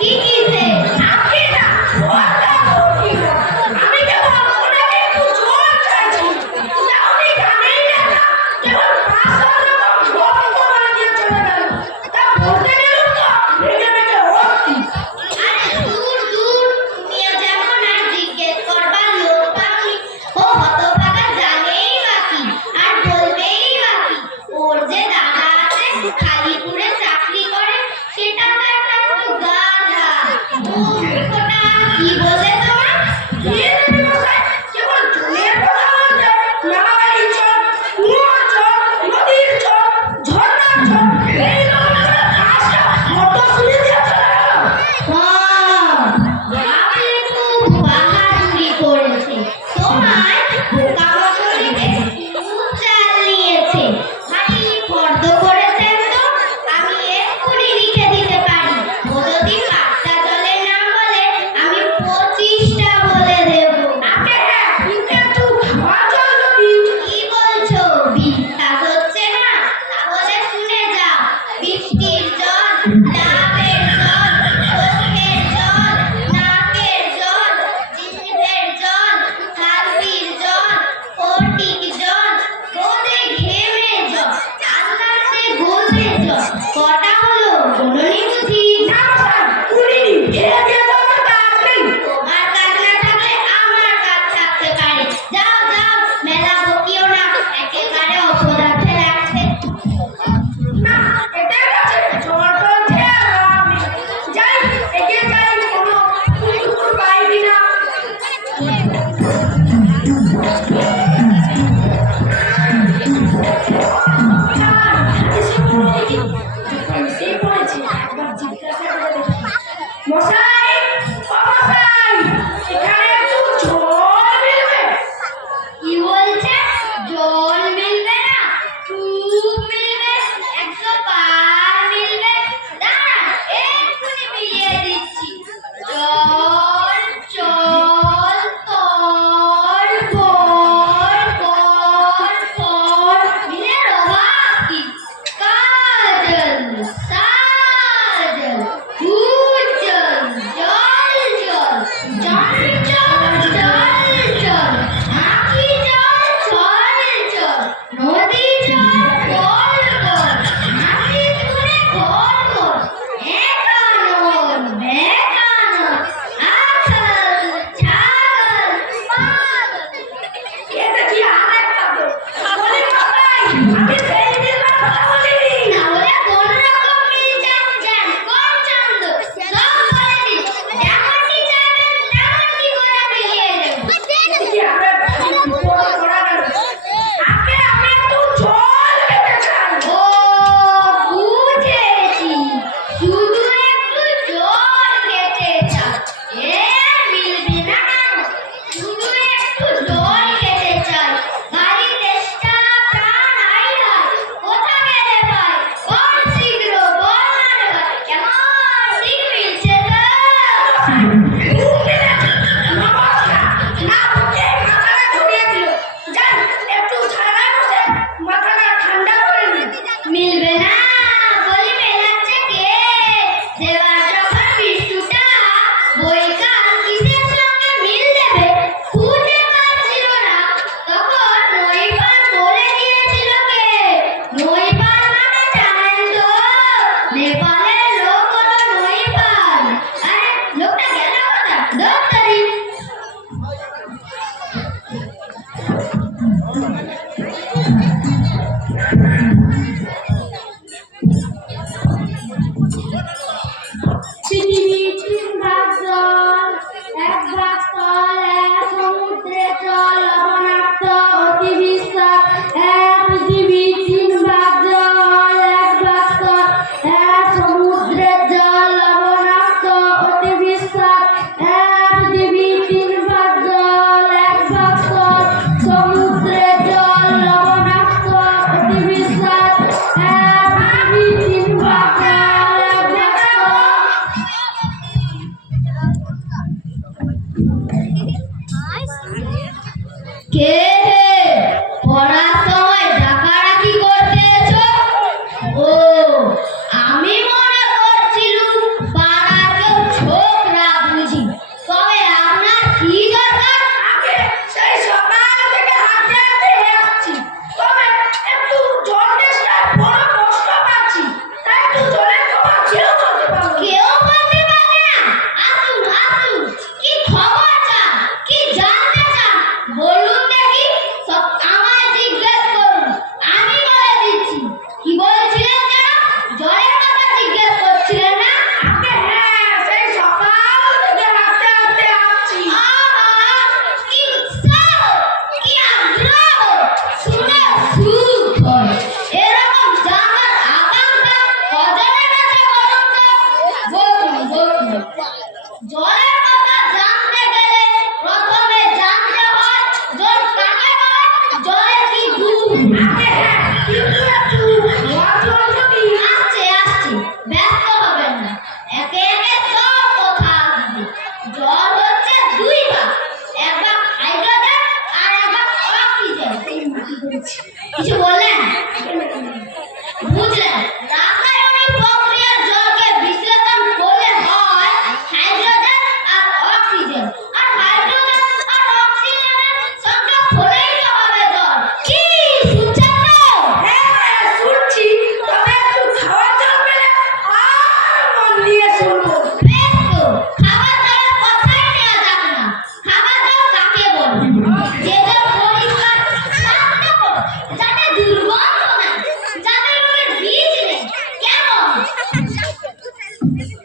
কি ডাবের জল, চোখের জল, নাকের জল, জিভের জল, হালদির জল, ফটিক জল, রোদে ঘেমে জল, আন্দাজে গলে জল। কটা হলো গুণনি বুঝি? তোমার কাজ না থাকলে আমার কাজ থাকতে পারে। যাও যাও, মেলা বকিও না, একেবারে অপদার্থে রাখছে।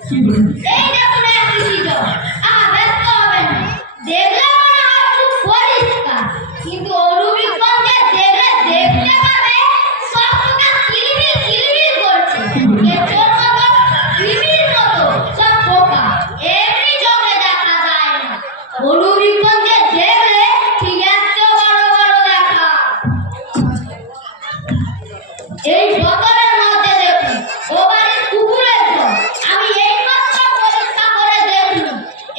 এই দেখুন এক কৃষিজ ব্যস্ত হবেন না। দেখলে মনে হয় খুব পরিষ্কার, কিন্তু অরুবিক্ষণকে দেখলে দেখতে পাবে সব পোকা কিলবিল কিলবিল করছে। কেঁচোর মতো কৃমির মতো সব পোকা এমনি চোখে দেখা যায় না, অরুবিক্ষণকে দেখলে ঠিক এত বড় বড় দেখা। এই বোতলের মধ্যে দেখুন ও বাড়ির কুকুরের জল। আমি এইমাত্র পরীক্ষা করে দেখলাম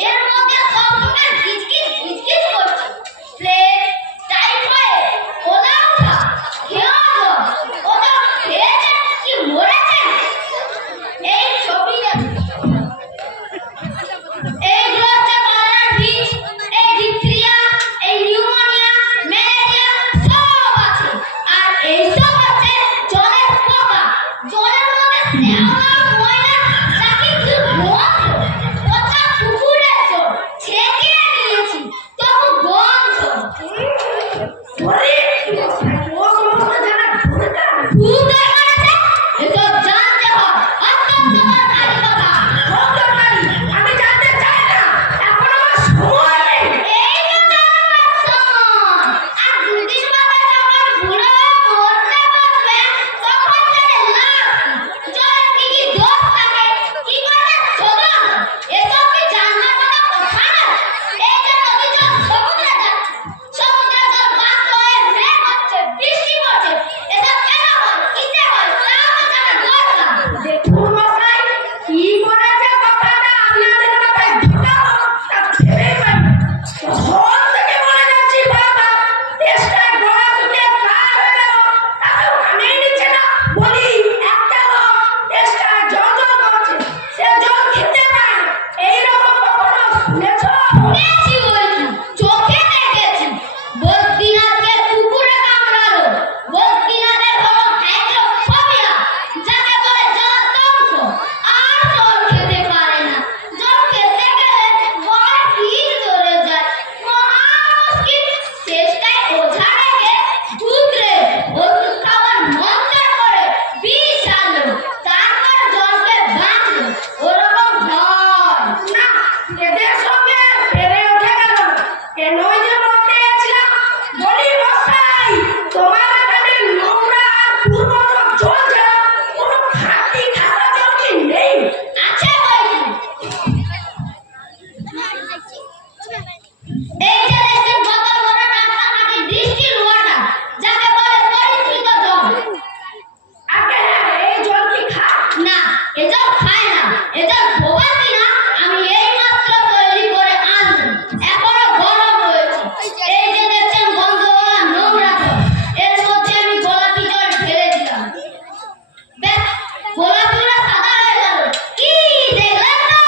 এর মধ্যে সব পোকা কিচকিচ কিচকিচ করছে। প্লেগ, টাইফয়েড, ওলাউঠা, খেয়াল ওটা খেয়েছেন কি মরেছেন? এই ছবি দেখুন, এইগুলো হচ্ছে কলেরার বীজ, এই ডিপথিরিয়া, এই নিউমোনিয়া, ম্যালেরিয়া সব আছে। আর এইসব হচ্ছে জলের পোকা। জলের মধ্যে শ্যাওলা ময়লা যাকে কি গন্ধ, পচা কুকুরের জল ছেঁকে নিয়েছি তবু গন্ধ। ভূত দেখাচ্ছে, এসব জানতে হয়, অত্যন্ত দরকারি কথা। আমি জানতে চাই না, এখন আমার সময় নেই। এই তো জানাবার সময়। আর দুদিন বাদে যখন বুড়ো হয়ে মরতে বসবে, তখন থেকে লাভ কি? জলের কি কি দোষ থাকে? কি করবে চলুন। এসব কি জানবার মতো কথা না। এই যে নদী জল সমুদ্রে যাচ্ছে, সমুদ্রের জল বাষ্প হয়ে মেঘ হচ্ছে, বৃষ্টি পড়ছে। এসব কেন হয়, কিসে হয়, তা তো জানা দরকার। দেখুন মশাই, কি করে যে কথাটা আপনাদের মাথায় ঢোকাবো তা ভেবেই পাই না। শহর থেকে বলে যাচ্ছি বাবা, দেশটায় গলা শুকিয়ে কাল হয়ে গেল, তাকেও মানেই নিচ্ছে না। বলি একটা লোক দেশটায় জল জল করছে, সে জল খেতে পায় না, এইরকম কখনো শুনেছো? শুনেছি বলছি, চোখে দেখেছি। বদ্রীনাথকে কুকুরে কামড়ালো। বদ্রীনাথের হলো হাইড্রোফোবিয়া, যাকে বলে জলদংশ। আর জল খেতে পারে না। জল খেতে গেলে গলায় ভিড় ধরে যায়, মহা মুশকিল। শেষটায় ওঝা ডেকে ভূতরে ওষুধ খাবার মন্ত্র করে বিষ আনলো, তারপর জলকে বাঁচলো। ওরকম হয় না, এদের সঙ্গে আর পেরে ওঠা গেল না। কেনই যে মরতে গেছিলাম। বলি মশাই, তোমার এখানে নোংরা আর দুর্গন্ধ জল ছাড়া কোনো খাঁটি খাঁটা জল কি নেই? আছে বলছি। এই যে দেখছেন বোতল ভরা টাটকা খাঁটি ডিস্টিল ওয়াটার, যাকে বলে পরিশোধিত জল। আগে এই জল কি খায়? না, এ জল খায় না, এ জল ভোগাতি না। আমি এইমাত্র তৈরি করে আনলাম, এখনো গরম রয়েছে। এই যে দেখছেন গন্ধওয়ালা নোংরা জল, এর মধ্যে আমি গোলাপি জল ঢেলে দিলাম। ব্যাস, গোলাপিরা সাদা হয়ে গেল। কি দেখলেন তো?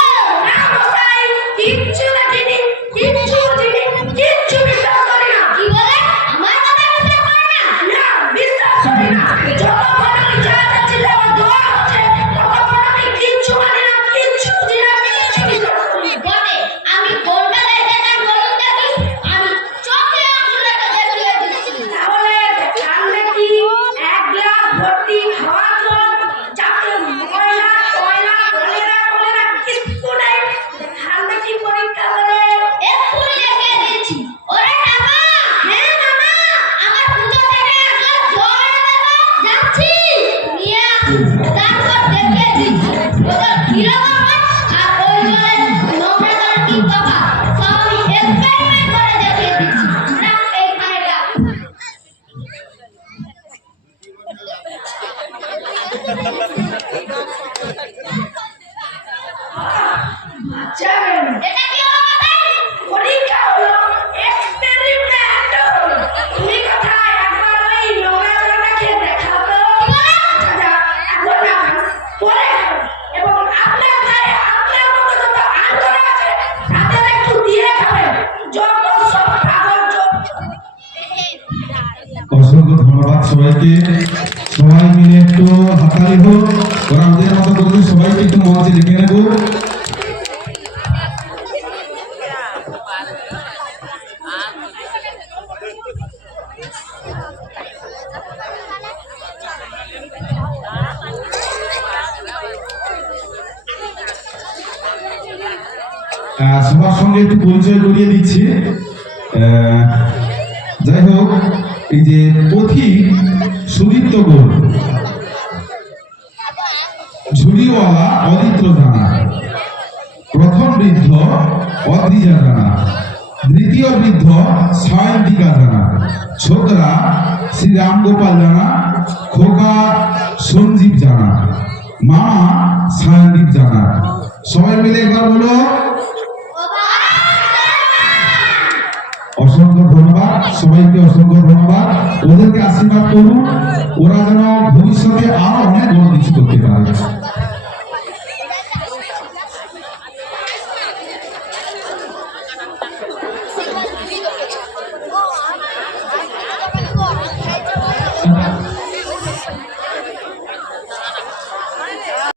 না মশাই, কিচ্ছু দেখিনি, কিচ্ছু বুঝিনি, কিচ্ছু বিশ্বাস করি না। কি বলে? আমার কথা বিশ্বাস করে না? না, বিশ্বাস করি না। যতক্ষণ আমি যা যাচ্ছি আমার দোয়া হচ্ছে, ততক্ষণ আমি কিচ্ছু মানি না, কিচ্ছু বুঝি না, কিচ্ছু বিশ্বাস করি না। বটে, আমি কোনটা দেখেছেন বলুন দেখি। আমি চোখে আঙুল রেখে দেখিয়ে দিচ্ছি। তাহলে জানলে কি এক গ্লাস ভর্তি খাওয়ার জল, যাতে ময়লা টয়লা কলেরা কিচ্ছু নেই, জানলে কি পরীক্ষা করে? এক্ষুনি দেখিয়ে দিচ্ছি। ওরে টাকা, হ্যাঁ মামা, আমার পুজো থেকে এক গ্লাস জল এনে দেবো। যাচ্ছি, নিয়ে আসুন, তারপর দেখিয়ে দিচ্ছি ওদের কিরকম হয় আর ওই জলের নোংরা জলের কি তফাৎ। সব আমি এক্সপেরিমেন্ট করে দেখিয়ে দিচ্ছি। রাখ, এইখানে রাখ। আচ্ছা ম্যাম, এটা কি হলো মাথায়? পরীক্ষা হলো, এক্সপেরিমেন্ট হলো। তুমি কোথায় একবার ওই নোংরা জলটা খেয়ে দেখাও তো। আচ্ছা, এখন না খান, পরে খান। এবং আপনার গায়ে আপনার মতো যত আঞ্জনা আছে তাদের একটু দিয়ে খাবেন। যত সব পাগল চোখ। অসংখ্য ধন্যবাদ সবাইকে। সবাই মিলে একটু হাতালি হোক, ওরা ওদের মতো করে সবাইকে একটু মঞ্চে ডেকে নেব। সবার সঙ্গে একটু পরিচয় করিয়ে দিচ্ছি। যাই হোক, এই যে পথিক সুদীপ্ত গোল, ঝুড়িওয়ালা অদিত্র জানা, প্রথম বৃদ্ধ অদ্রিজা জানা, দ্বিতীয় বৃদ্ধ সায়ন্তিকা জানা, ছোকরা শ্রী রামগোপাল জানা, খোকা সঞ্জীব জানা, মামা সায়নদীপ জানা। সবাই মিলে একবার বলো অসংখ্য ধন্যবাদ। সবাইকে অসংখ্য ধন্যবাদ। ওদেরকে আশীর্বাদ করুন, ওরা যেন ভবিষ্যতে আরো অনেক বড় কিছু করতে পারে।